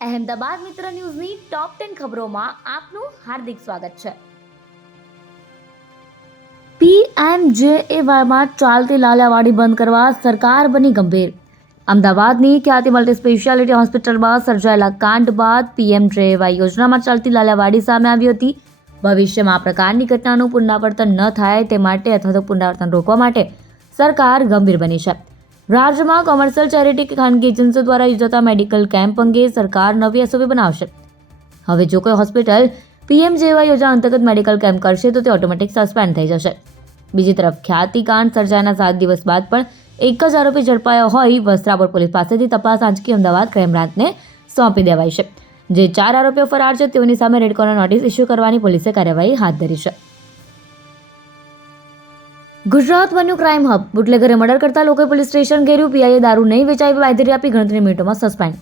અહેમદાબાદ મિત્ર ન્યૂઝની ટોપ 10 ખબરોમાં આપનું હાર્દિક સ્વાગત છે. PMJAYમાં ચાલતી લાલાવાડી બંધ કરવા સરકાર બની ગંભીર. અમદાવાદની ખ્યાતિ મલ્ટી સ્પેશિયાલિટી હોસ્પિટલમાં સર્જાયેલા કાંડ બાદ PMJAY યોજનામાં ચાલતી લાલાવાડી સામે આવી હતી. ભવિષ્યમાં આ પ્રકારની ઘટનાનું પુનરાવર્તન ન થાય તે માટે અથવા તો પુનરાવર્તન રોકવા માટે સરકાર ગંભીર બની છે. રાજ્યમાં કોમર્શિયલ ચેરિટી કે ખાનગી એજન્સીઓ દ્વારા યોજાતા મેડિકલ કેમ્પ અંગે સરકાર નવી SOP બનાવશે. હવે જો કોઈ હોસ્પિટલ PMJAY યોજના અંતર્ગત મેડિકલ કેમ્પ કરશે તો તે ઓટોમેટિક સસ્પેન્ડ થઈ જશે. બીજી તરફ ખ્યાતિકાંડ સર્જાયાના 7 દિવસ બાદ પણ એક જ આરોપી ઝડપાયો હોય વસ્ત્રાપુર પોલીસ પાસેથી તપાસ આંચકી અમદાવાદ ક્રાઇમ બ્રાન્ચને સોંપી દેવાઈ છે. જે 4 આરોપીઓ ફરાર છે તેઓની સામે રેડ કોર્નર નોટિસ ઇસ્યુ કરવાની પોલીસે કાર્યવાહી હાથ ધરી છે. ગુજરાત બન્યું ક્રાઇમ હબ. બુટલેગરે મર્ડર કરતા લોકોએ પોલીસ સ્ટેશન ઘેર્યું. પીઆઈએ દારૂ નહીં વેચાય એવી બાંયધરી આપી ગણતરી મિનિટોમાં સસ્પેન્ડ.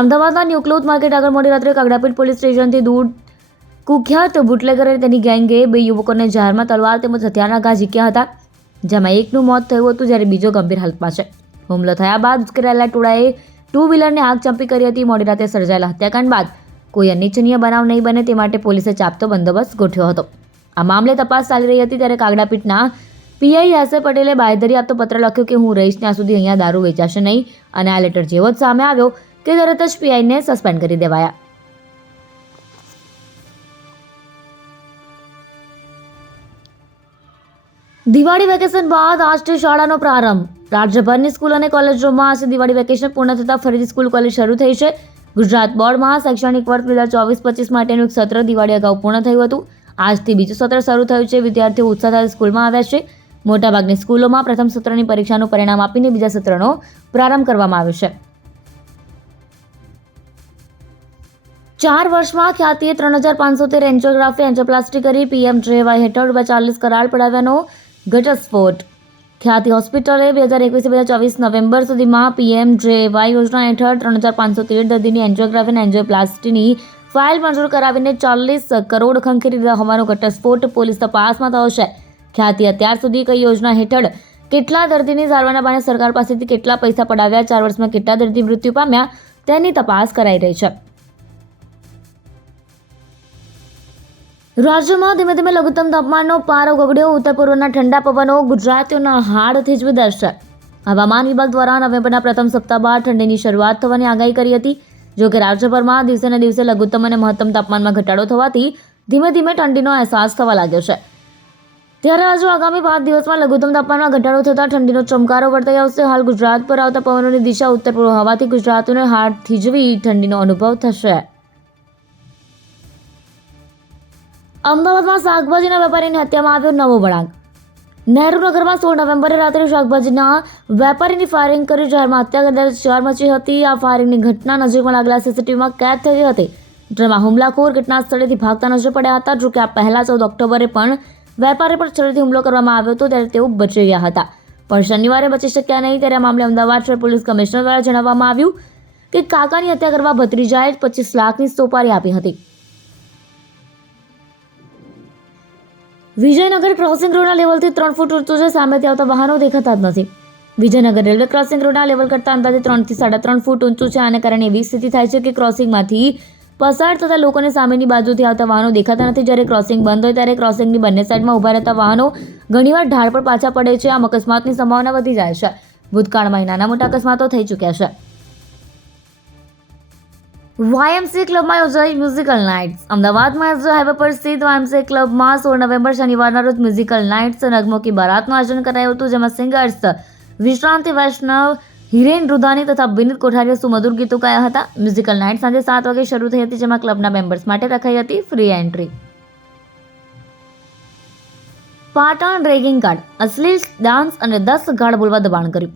અમદાવાદના ન્યૂ ક્લોથ માર્કેટ આગળ મોડી રાત્રે કાગડાપીઠ પોલીસ સ્ટેશનથી દૂર કુખ્યાત બુટલેગર અને તેની ગેંગે 2 યુવકોને જાહેરમાં તલવાર તેમજ હથિયારના ઘા ઝીક્યા હતા, જેમાં એકનું મોત થયું હતું જ્યારે બીજો ગંભીર હાલતમાં છે. હુમલો થયા બાદ ઉશ્કેરાયેલા ટોળાએ 2 વ્હીલરને આગ ચાંપી કરી હતી. મોડી રાતે સર્જાયેલા હત્યાકાંડ બાદ કોઈ અનિચ્છનીય બનાવ નહીં બને તે માટે પોલીસે ચાંપતો બંદોબસ્ત ગોઠવ્યો હતો. આ મામલે તપાસ ચાલી રહી હતી ત્યારે કાગડાપીઠના પીઆઈ એસએ પટેલે બાંયધરી આપતો પત્ર લખ્યો કે હું રહીશ ત્યાં સુધી અહીંયા દારૂ વેચાશે નહીં, અને આ લેટર જેવો જ સામે આવ્યો કે તરત જ પીઆઈને સસ્પેન્ડ કરી દેવાયા. દિવાળી વેકેશન બાદ આજથી શાળાનો પ્રારંભ. રાજ્યભરની સ્કૂલ અને કોલેજોમાં આજથી દિવાળી વેકેશન પૂર્ણ થતાં ફરીથી સ્કૂલ કોલેજ શરૂ થઈ છે. ગુજરાત બોર્ડમાં શૈક્ષણિક વર્ષ 2024-25 માટેનું એક સત્ર દિવાળી અગાઉ પૂર્ણ થયું હતું. આજથી બીજું સત્ર શરૂ થયું છે. વિદ્યાર્થીઓ ઉત્સાહ સાથે સ્કૂલમાં આવ્યા છે. મોટાભાગની સ્કૂલોમાં પ્રથમ સત્રની પરીક્ષાનું પરિણામ આપીને બીજા સત્રનો પ્રારંભ કરવામાં આવ્યો છે. 4 વર્ષમાં ખ્યાતિએ 3573 એન્જિયોગ્રાફી એન્જિયોપ્લાસ્ટી કરી. PMJAY હેઠળ 40 કરાર પડાવ્યાનો ઘટસ્ફોટ. ખ્યાતિ હોસ્પિટલે 2021-2024 નવેમ્બર સુધીમાં PMJAY યોજના હેઠળ 3513 દર્દીની એન્જિયોગ્રાફી અને એન્જિયોપ્લાસ્ટીની ફાઇલ મંજૂર કરાવીને 40 કરોડ ખંખેરી દીધા હોવાનો ઘટસ્ફોટ પોલીસ તપાસમાં થયો છે. ખ્યાતિ અત્યાર સુધી કઈ યોજના હેઠળ કેટલા દર્દીની સારવારના બહાને સરકાર પાસેથી કેટલા પૈસા પડાવ્યા, 4 વર્ષમાં કેટલા દર્દી મૃત્યુ પામ્યા તેની તપાસ કરાઈ રહી છે. રાજ્યમાં ધીમે ધીમે લઘુત્તમ તાપમાનનો પારો ગગડ્યો. ઉત્તર પૂર્વના ઠંડા પવનો ગુજરાતીઓના હાડ થીજવી દેશે. હવામાન વિભાગ દ્વારા નવેમ્બરના પ્રથમ સપ્તાહ બાદ ઠંડીની શરૂઆત થવાની આગાહી કરી હતી. જોકે રાજ્યભરમાં દિવસે ને દિવસે લઘુત્તમ અને મહત્તમ તાપમાનમાં ઘટાડો થવાથી ધીમે ધીમે ઠંડીનો અહેસાસ થવા લાગ્યો છે. ત્યારે આજે આગામી 5 દિવસમાં લઘુત્તમ તાપમાનમાં ઘટાડો થતાં ઠંડીનો ચમકારો વર્તાઈ આવશે. હાલ ગુજરાત પર આવતા પવનોની દિશા ઉત્તર પૂર્વ હોવાથી ગુજરાતીઓને હાડ થીજવી ઠંડીનો અનુભવ થશે. અમદાવાદમાં શાકભાજીના વેપારીની હત્યામાં આવ્યો નવો વળાંક. નહેરુનગરમાં 16 નવેમ્બરે રાત્રે શાકભાજીના વેપારીની ફાયરિંગ કરી જાહેરમાં હત્યા કરતા ચકચાર મચી હતી. આ ફાયરિંગની ઘટના નજીકમાં લાગેલા CCTVમાં કેદ થઈ હતી, જેમાં હુમલાખોર ઘટના સ્થળેથી ભાગતા નજરે પડ્યા હતા. જોકે આ પહેલા 14 ઓક્ટોબરે પણ વેપારી પર છરીથી હુમલો કરવામાં આવ્યો હતો, ત્યારે તેઓ બચી ગયા હતા, પણ શનિવારે બચી શક્યા નહીં. ત્યારે આ મામલે અમદાવાદ શહેર પોલીસ કમિશનર દ્વારા જણાવવામાં આવ્યું કે કાકાની હત્યા કરવા ભત્રીજાએ 25 લાખની સોપારી આપી હતી. વિજયનગર ક્રોસિંગ રોડના લેવલથી 3 ફૂટ ઊંચું છે. સામેથી આવતા વાહનો દેખાતા જ નથી. વિજયનગર રેલવે ક્રોસિંગ રોડના લેવલ કરતાં અંદાજે 3 થી 3.5 ફૂટ ઊંચું છે. આને કારણે એવી સ્થિતિ થાય છે કે ક્રોસિંગમાંથી પસાર થતા લોકોને સામેની બાજુથી આવતા વાહનો દેખાતા નથી. જ્યારે ક્રોસિંગ બંધ હોય ત્યારે ક્રોસિંગની બંને સાઈડમાં ઊભા રહેતા વાહનો ઘણીવાર ઢાળ પર પાછા પડે છે. આમ અકસ્માતની સંભાવના વધી જાય છે. ભૂતકાળમાં નાના મોટા અકસ્માતો થઈ ચૂક્યા છે. YMCA ક્લબમાં યોજાઈ મ્યુઝિકલ નાઇટ્સ. અમદાવાદમાં એસજી હાઈવે પર સ્થિત YMCA ક્લબમાં 16 નવેમ્બર શનિવારના રોજ મ્યુઝિકલ નાઇટ્સ નગમો કી બારાતનું આયોજન કરાયું હતું, જેમાં સિંગર્સ વિશ્રાંતિ વૈષ્ણવ, હિરેન રૂધાની તથા વિનીત કોઠારીએ સુમધુર ગીતો ગાયા હતા. મ્યુઝિકલ નાઇટ સાંજે 7 વાગે શરૂ થઈ હતી, જેમાં ક્લબના મેમ્બર્સ માટે રખાઈ હતી ફ્રી એન્ટ્રી. પાટણ રેગિંગ કાંડ. અશ્લીલ ડાન્સ અને 10 ગાળ બોલવા દબાણ કર્યું.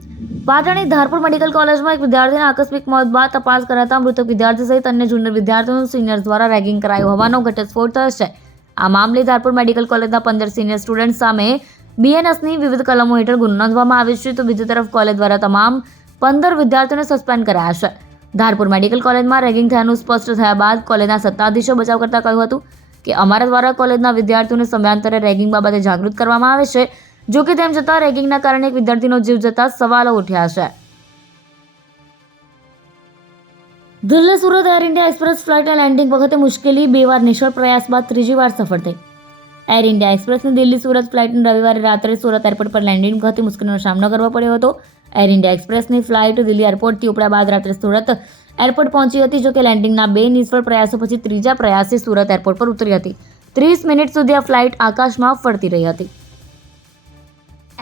પાટણની ધારપુર મેડિકલ કોલેજમાં એક વિદ્યાર્થીના આકસ્મિક મોત બાદ તપાસ કરાતા મૃતક વિદ્યાર્થી સહિત અન્ય જુનિયર વિદ્યાર્થીઓનું સિનિયર્સ દ્વારા રેગિંગ કરાયું હોવાનો ઘટસ્ફોટ થયો છે. આ મામલે ધારપુર મેડિકલ કોલેજના 15 સિનિયર સ્ટુડન્ટ સામે BNSની વિવિધ કલમો હેઠળ ગુનો નોંધવામાં આવ્યો છે. તો બીજી તરફ કોલેજ દ્વારા તમામ 15 વિદ્યાર્થીઓને સસ્પેન્ડ કરાયા છે. ધારપુર મેડિકલ કોલેજમાં રેગિંગ થયાનું સ્પષ્ટ થયા બાદ કોલેજના સત્તાધીશો બચાવ કરતા કહ્યું હતું કે અમારા દ્વારા કોલેજના વિદ્યાર્થીઓને સમયાંતરે રેગિંગ બાબતે જાગૃત કરવામાં આવે છે. જોકે તેમ છતાં રેગિંગના કારણે એક વિદ્યાર્થીનો જીવ જતા સવાલો ઉઠ્યા છે. Delhi Surat Air India Express ફ્લાઇટના લેન્ડિંગ વખતે મુશ્કેલી, 2 વાર નિષ્ફળ પ્રયાસ બાદ ત્રીજી વાર સફળ થઈ. એર ઇન્ડિયા એક્સપ્રેસની દિલ્હી સુરત ફ્લાઇટને રવિવારે રાત્રે સુરત એરપોર્ટ પર લેન્ડિંગ વખતે મુશ્કેલીનો સામનો કરવો પડ્યો હતો. એર ઇન્ડિયા એક્સપ્રેસની ફ્લાઇટ દિલ્હી એરપોર્ટથી ઉપડ્યા બાદ રાત્રે સુરત એરપોર્ટ પહોંચી હતી. જોકે લેન્ડિંગના 2 નિષ્ફળ પ્રયાસો પછી ત્રીજા પ્રયાસે સુરત એરપોર્ટ પર ઉતરી હતી. 30 મિનિટ સુધી આ ફ્લાઇટ આકાશમાં ફરતી રહી હતી.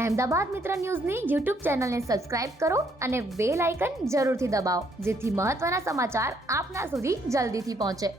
અહેમદાબાદ મિત્ર ન્યૂઝની યુટ્યુબ ચેનલને સબસ્ક્રાઇબ કરો અને બેલ આઇકન જરૂરથી દબાવો, જેથી મહત્ત્વના સમાચાર આપના સુધી જલ્દીથી પહોંચે.